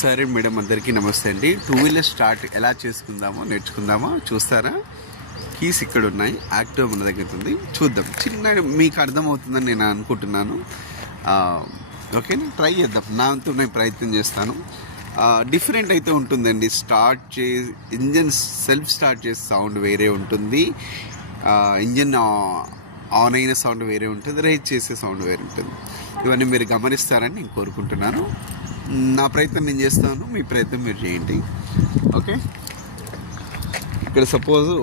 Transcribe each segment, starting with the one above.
సరే మేడం, అందరికీ నమస్తే అండి. టూ వీలర్ స్టార్ట్ ఎలా చేసుకుందామో నేర్చుకుందామో చూస్తారా? కీస్ ఇక్కడ ఉన్నాయి, యాక్టివ్ మన దగ్గర ఉంది. చూద్దాం, చిన్న మీకు అర్థమవుతుందని నేను అనుకుంటున్నాను. ఓకేనా, ట్రై చేద్దాం. నా అంతా నేను ప్రయత్నం చేస్తాను. డిఫరెంట్ అయితే ఉంటుందండి. ఇంజన్ సెల్ఫ్ స్టార్ట్ చేసే సౌండ్ వేరే ఉంటుంది, ఇంజన్ ఆన్ అయిన సౌండ్ వేరే ఉంటుంది, రైజ్ చేసే సౌండ్ వేరే ఉంటుంది. ఇవన్నీ మీరు గమనిస్తారని నేను కోరుకుంటున్నాను. నా ప్రయత్నం నేను చేస్తాను, మీ ప్రయత్నం మీరు చేయండి. ఓకే, ఇక్కడ సపోజు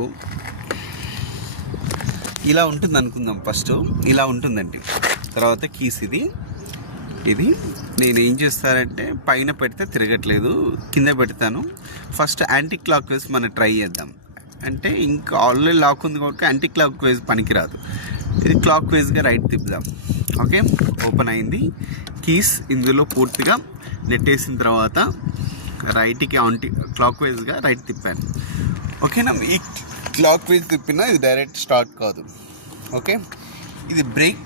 ఇలా ఉంటుంది అనుకుందాం. ఫస్ట్ ఇలా ఉంటుందండి. తర్వాత కీస్ ఇది నేను ఏం చేస్తానంటే పైన పెడితే తిరగట్లేదు, కింద పెడతాను. ఫస్ట్ యాంటీ క్లాక్ వైజ్ మనం ట్రై చేద్దాం. అంటే ఇంకా ఆల్రెడీ లాక్ ఉంది కాబట్టి యాంటీ క్లాక్ వైజ్ పనికిరాదు. ఇది క్లాక్ వైజ్గా రైట్ తిప్పుదాం. ఓకే, ఓపెన్ అయింది. కీస్ ఇందులో పూర్తిగా నెట్టేసిన తర్వాత రైట్కి క్లాక్ వైజ్గా రైట్ తిప్పాను. ఓకేనా, ఈ క్లాక్ వైజ్ తిప్పినా ఇది డైరెక్ట్ స్టార్ట్ కాదు. ఓకే, ఇది బ్రేక్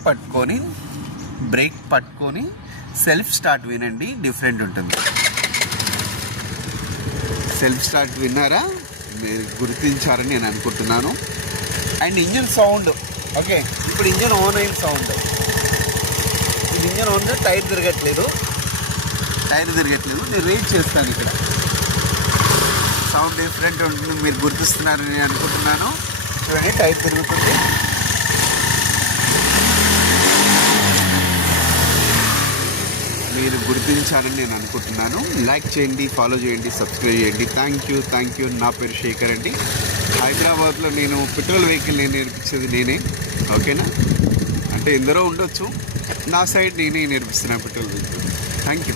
పట్టుకొని సెల్ఫ్ స్టార్ట్ వినండి, డిఫరెంట్ ఉంటుంది. సెల్ఫ్ స్టార్ట్ విన్నారా? మీరు గుర్తించారని నేను అనుకుంటున్నాను. And engine sound. ఓకే, ఇప్పుడు ఇంజన్ ఆన్ అయిన సౌండ్. ఇది ఇంజన్ ఆన్, టైర్ తిరగట్లేదు. నేను రేట్ చేస్తాను. ఇక్కడ సౌండ్ డిఫరెంట్ ఉంటుంది, మీరు గుర్తిస్తున్నారని నేను అనుకుంటున్నాను. చూడండి, టైర్ తిరుగుతుంది. మీరు గుర్తించారని నేను అనుకుంటున్నాను. లైక్ చేయండి, ఫాలో చేయండి, సబ్స్క్రైబ్ చేయండి. Thank you. నా పేరు శేఖర్ అండి. హైదరాబాద్లో నేను పెట్రోల్ వెహికల్ నేర్పించేది నేనే. ఓకేనా, అంటే ఎందరో ఉండొచ్చు, నా సైడ్ నేనే నేర్పిస్తున్నాను పెట్రోల్ వెహికల్. Thank you.